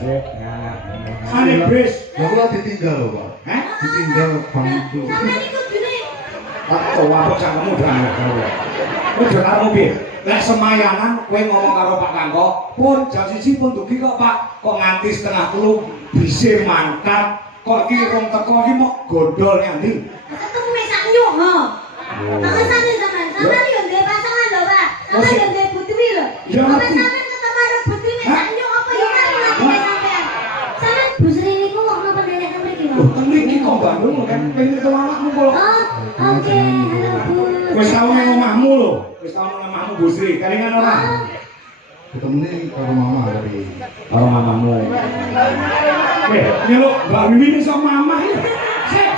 sih. Ane bris. Ya kula ditinggal lho, Pak. Hah? Ditinggal Bang itu. Sampeyan iku dene. Aku wapuk cangkemmu drang kowe. Kowe karo piye? Lek semayangan kowe ngomong karo Pak Kangko, pun jam 1 pun dugi kok Pak. Kok nganti setengah 10 bise mantap. Kok iki rong teko iki mok gondol nyandi. Ketemu mek sak nyuk, ho. Pangesane sampean. Sampeyan yo ndek pasangan lho, Pak. Sampeyan yo ndek putri lho. Ya, Apa ngerti. sampeyan ketemu karo putri mek sak nyuk apa yo karo lagi sampeyan? Sampeyan Bu Sri niku kok napa nenek teng mriki, Pak? Teng mriki kok Bandung kan pengen ketemu anakmu kok. Oh, oke. Halo, Bu. Wis tau nang omahmu lho. Wis tau nang omahmu Bu Sri. Kalingan ora? Ketemu karo mama dari. Karo mamamu. Nyeluk Mbak Wiwi iso mamah ya. Sik.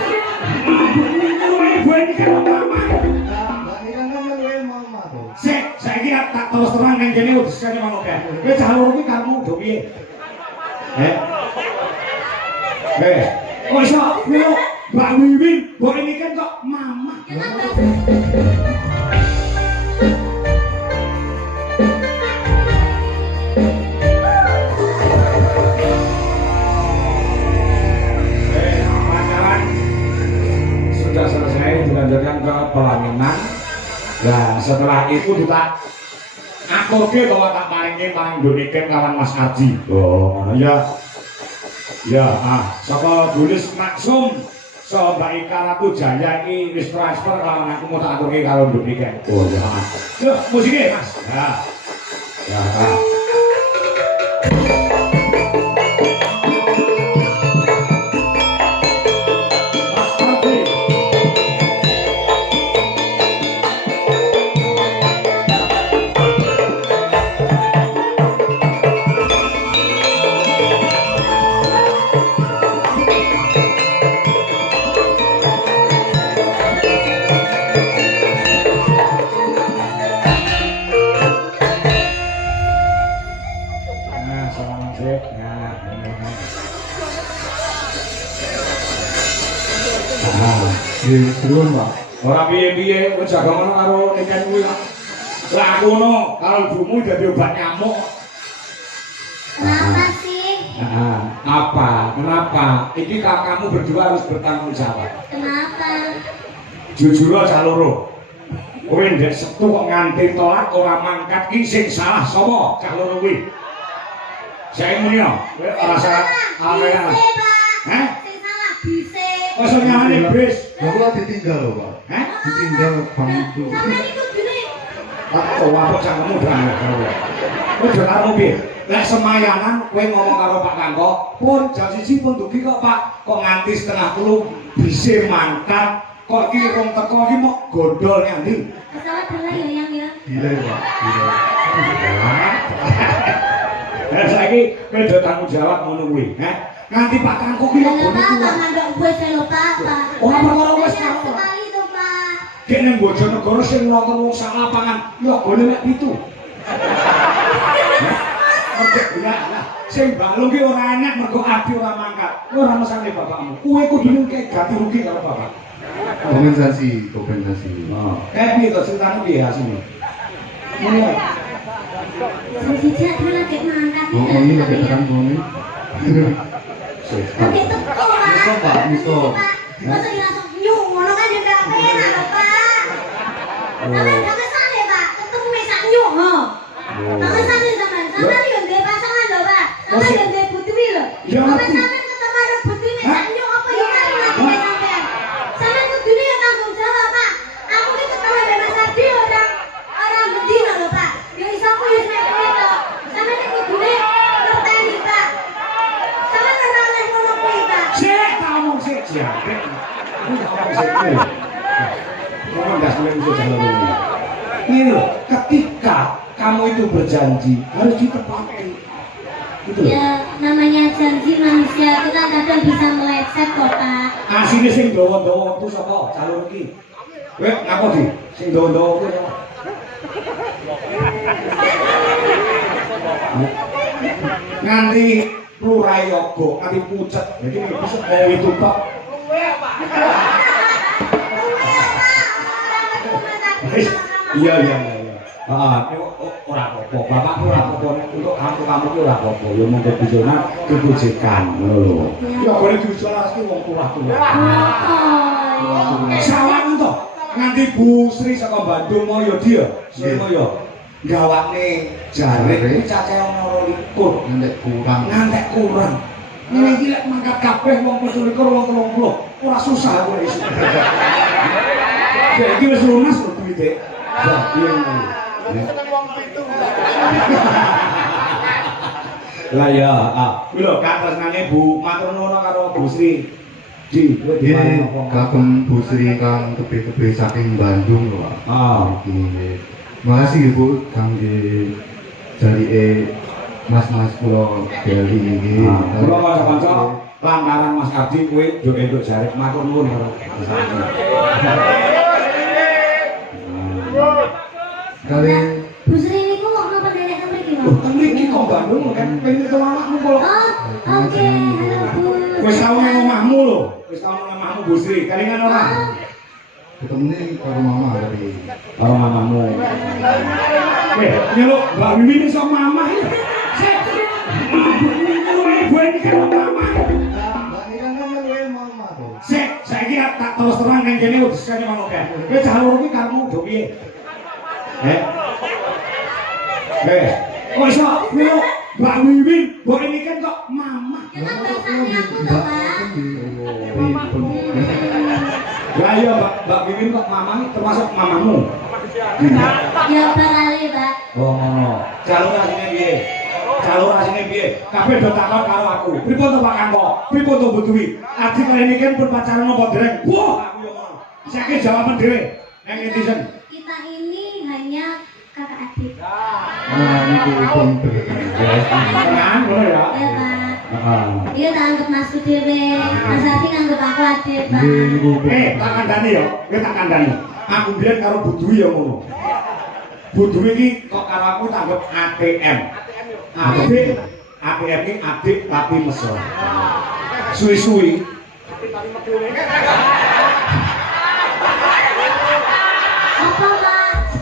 Ibu iki karo mamah. Mbak Ira kan luwe mama tuh. Sik, saiki tak terus terang ning kene udesane mang oke. Kowe cah loro iki karepmu do piye? Kok iso nyeluk Mbak Wiwi, mbok ini kan kok mamah. Sudah selesai dilanjutkan ke pelaminan. Nah setelah itu kita akoge bahwa tak paringke paling doniken kawan Mas Arji. Oh ngono ya. Ya saka Bulis Maksum so Mbak Ika Ratu Jaya iki wis transfer kawan aku mau tak aturke karo doniken. Oh ya. Yuk musiknya Mas. Ya. Duluan, Pak. Ora piye-piye wis jaga ngono karo niken kuwi kok. Lah aku ngono karo ibumu dadi obat nyamuk. Kenapa sih? Apa? Kenapa? Iki kakakmu berdua harus bertanggung jawab. Kenapa? Jujur aja loro. Kowe ndek setu kok nganti tolak ora mangkat ki sing salah sapa? Cah loro kuwi. Saya muni yo, kowe ora salah. Hah? Sing salah bise. Kok nyalane bris? Ya kula ditinggal lho, Pak. Hah? Ditinggal Bang itu. Sampeyan iku dene. Aku wapuk cangkemmu drang kowe. Kowe karo piye? Lek semayangan kowe ngomong karo Pak Kangko, pun jam 1 pun dugi kok Pak. Kok nganti setengah 10 bise mantap. Kok iki rong teko iki mok gondol nyandi. Pesawat dulu ya yang ya. Gila, Pak. Gila. Saiki kowe do tanggung jawab ngono kuwi, Nganti Pak Kangko ki kok Halo ngono Pak, kuwi. mandok gue saya Pak. Ora perkara wis Saya karo. sekali tuh Pak. Kek ning Bojonegoro sing nonton wong sak lapangan, yo gone mek 7. Ya, sing balung ki ora enak mergo adi ora mangkat. Ora mesane bapakmu. Kowe kudu kek ganti rugi karo bapak. Kompensasi. Kayak piye to ceritane piye asine? Muni ae. Sejak dulu lagi mangkat. Oh, ini lagi terang bumi. Lagi teko Pak. Iso, Pak, iso. Masa langsung nyuk, ngono kan ya gak enak lho Pak. Sampeyan gak mesane Pak, ketemu mek sak nyuk, ho. Pangesane sampean. Sampeyan yo ndek pasangan lho Pak. Sampeyan yo ndek putri lho. Ya, Apa ngerti. sampeyan ketemu karo putri mek sak nyuk apa yo karo lagi sampeyan? Sampeyan kudune yo tanggung jawab Pak. Aku iki ketemu mek Mas Ardi orang bedino lho Pak. Yo iso ku yo mek kowe to. Sampeyan iki kudune ngerteni Pak. Sampeyan ora oleh ngono kuwi Pak. Sik, tak omong sik jabek. Ngomong gas mulai musuh jalan ini. Ini loh, ketika kamu itu berjanji harus ditepati. Gitu loh. Ya namanya janji manusia kita kadang bisa meleset kok Pak. Asine sing dawa-dawa itu sapa? Calon iki. Kowe ngapa di? Sing dawa-dawa kuwi sapa? Nganti plurai yoga, nganti pucet. Jadi bisa bawa itu tok. Iya. ora apa-apa. Bapakku ora apa-apa untuk kamu ki ora apa-apa. Ya mung kebijakan kebujekan ngono lho. Ya boleh diusahakan ki wong turah-turah. Sawangan to. Nganti Bu Sri saka Bandung Moyo dia. Sri Moyo. Gawakne jarik iki cacahe ana 12. Ngantek kurang. Ini iki lek mangkat kabeh wong 17 wong 30. Ora susah kok iso. Iki wis lunas kok duwite. Ya, piye ngono. Lah ya, kuwi lho katresnane Bu, matur nuwun karo Bu Sri. Di, kowe Nggih, kagem Bu Sri kang tebe-tebe saking Bandung lho, Pak. Nggih. Makasih Bu kangge jarike mas-mas kula dari iki. Kula kanca-kanca lantaran Mas Ardi kowe yo entuk jarik matur nuwun karo Mas Ardi. Kali Bu Sri niku kok napa derek ke mriki, Pak? Mriki kok Bandung kan pengen ketemu anakmu kok. Oh, oke, halo Bu. Wis tau nang omahmu lho. Wis tau nang omahmu Bu Sri. Kelingan ora? ketemu karo mama dari Karo mamamu. Nyeluk Mbak Mimin iso mama iki. Sik. Gue iki karo mama. Sik, saiki tak terus terang nang kene wis kene mangko. Kowe jalur iki karmu do piye? Kok iso nyeluk Mbak Mimin, mbok ini kan kok mama. Ya kan bahasanya aku toh, Pak. Lah iya Mbak Mimin kok mama termasuk mamamu. Ya barale, Pak. Oh ngono. Jalur asine piye? Jalur asine piye? Kabeh do takon karo aku. Pripun to Pak Kangko? Pripun to Bu Dwi? Adi kali ini kan pun pacaran apa dereng? Wah, aku yo ngono. Saiki jawaban dhewe. Nang netizen. Kita ini hanya kakak adik. itu pun Tenang ngono ya. Ya, Pak. Heeh. Dia tak anggap masuk dhewe. Mas Adi anggap aku adik, Pak. Tak kandhani ya. Kowe tak kandhani. Aku biyen karo Bu Dwi ya ngono. Bu Dwi iki kok karo aku tak anggap ATM. Adik, ATM ini adik tapi mesra. Suwi-suwi. Apa, Pak?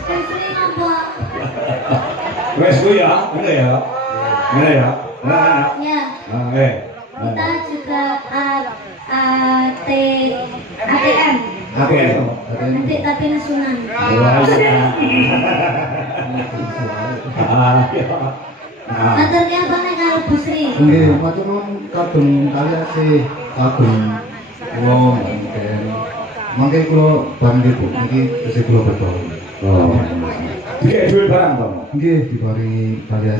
Sering apa? Wes kuwi ya, ngene ya. Ngene ya. Nah, Ya, kita juga ATM. ATM. Adik tapi nesunan. Wah, iya. Matur ki apa nek karo Bu Sri? nggih matur nuwun kagem kalian kagem kula mungkin mangke kula bandhe Bu niki tesih kula beto. Oh. Dikek duit barang to. Nggih diparingi kalian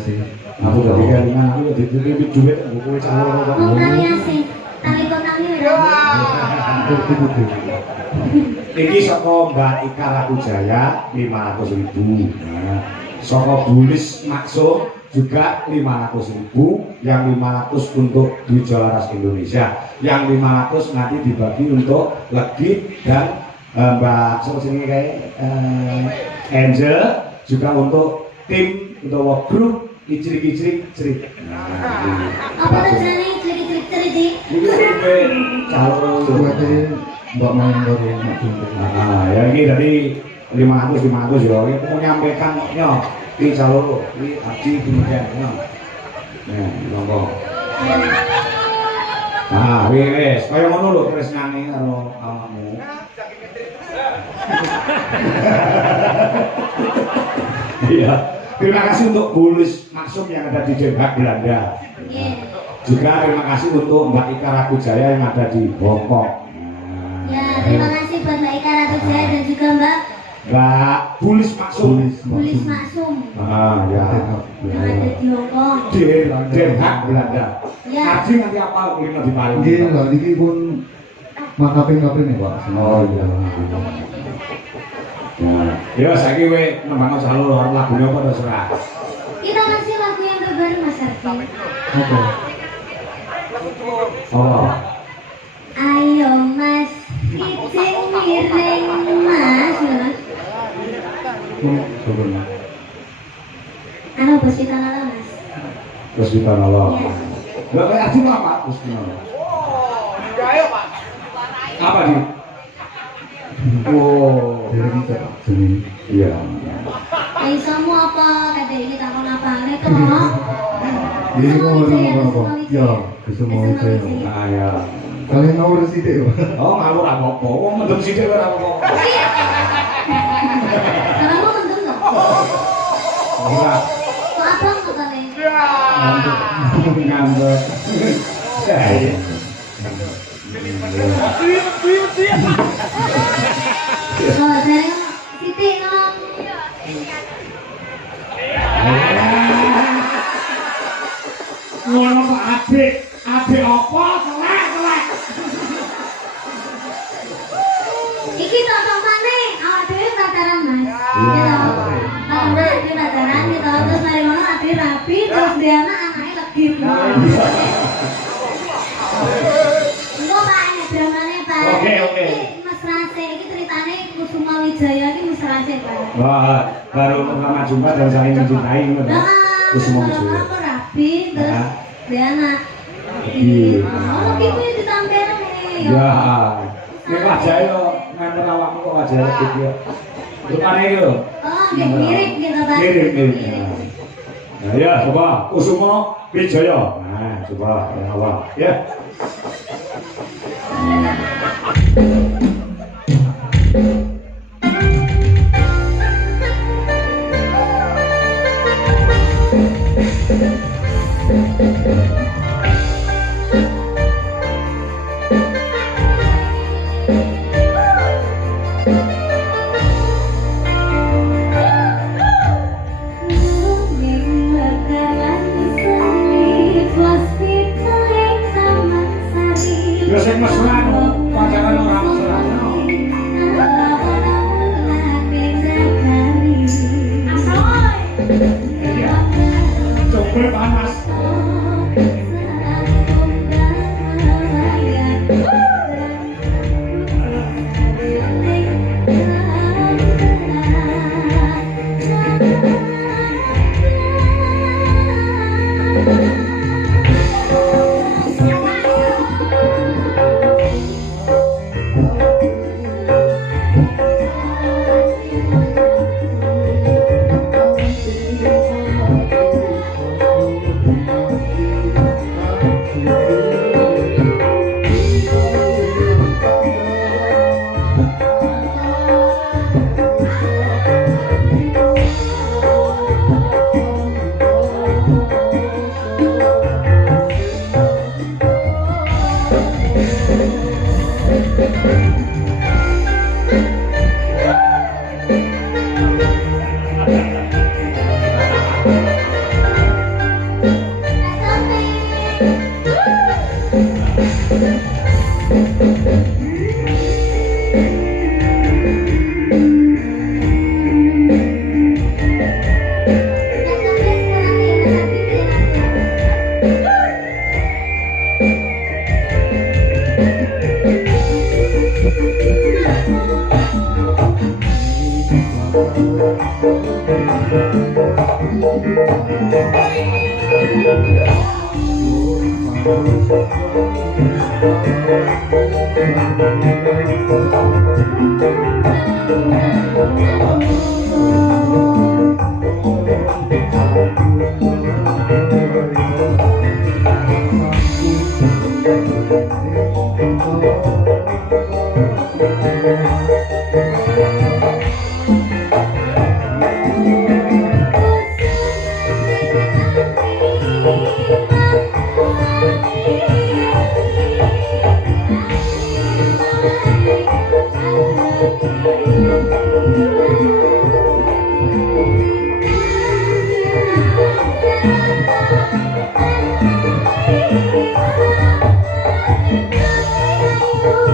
Aku dari kelingan aku ditutupi duit buku calon kok. Wong kalian sih, tali kontaknya ora. Iki saka Mbak Ika Rakujaya 500.000. Nah, saka Bulis Maksum juga 500.000, yang 500 untuk Dwi Jalaras Indonesia, yang 500 nanti dibagi untuk Legit dan Mbak siapa sini kayak Angel juga untuk tim untuk work group Icrik-icrik cerit. Apa tujuannya cerit-cerit di? Ini calon Berarti Mbak main baru Mak Jumbe. ya ini dari 500 ya. Aku mau nyampaikan ya di calon ini Adi kemudian ya. Nah, monggo. Nah, wis kaya ngono lho tresnane karo awakmu. Iya. Terima kasih untuk Bulis Maksum yang ada di Den Haag Belanda. Juga terima kasih untuk Mbak Ika Rakujaya yang ada di Hongkong. Ya, terima kasih buat Mbak Ika Rakujaya dan juga Mbak Bulis Maksum. Bulis Maksum Ya. yang ada di Hongkong. Di Den Haag Belanda. Ya. Tadi nanti apa kulino di Palu? Nggih lho niki pun makaping-kaping ya Pak. Oh iya. Ya, saiki kowe nembang jalur lagune apa terserah. Kita kasih lagu yang terbaru Mas Ardi. Apa? Oh. Ayo Mas, kicing miring Mas. Coba. Anu bos kita lala Mas. Terus kita nolong. Ya. Enggak kayak Adi apa? Terus kita nolong. Apa di? Oh, Dari kita Pak Joni. iya. Isomu apa? Kata ini takon apa? Nek to. Ini kok apa? Ya, kesemua saya. Nah, ya. Kalian ngawur sithik, Pak. Oh, ngawur apa-apa. Wong mendem sithik ora apa-apa. Karena mau mendem to. Ora. Kok abang to kali? Ngambek. Saya. Oh, dari titik ngomong. Ngono kok adik apa kelek. Iki tonton mana? Awak dhewe pacaran Mas. Iya. Awak dhewe pacaran gitu. Terus mari ngono ade rapi terus dia anaknya legit. Engko Pak ini dramane Pak. Oke. Iki mesra sih iki ceritane Kusuma Wijaya iki mesra sih Pak. Wah, baru pertama jumpa dan saling mencintai ngono. Nah, Kusuma kalau Wijaya. aku rapi terus Nah. dia anak. Iya. Oh, gitu ya ditampil nih. Ya. Ini wajah yo, nempel awakmu kok wajah gitu ya. Lukane iki lho. Oh, mirip gitu Pak. Mirip. Nah, ya coba Kusuma Wijaya. Nah, coba yang awal ya. Ya sing mesra pacaran ora mesra. Iya. Coba panas. Thank you.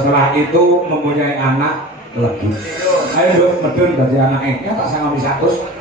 setelah itu mempunyai anak lagi. Ayo dong medun dari anaknya tak sama 100.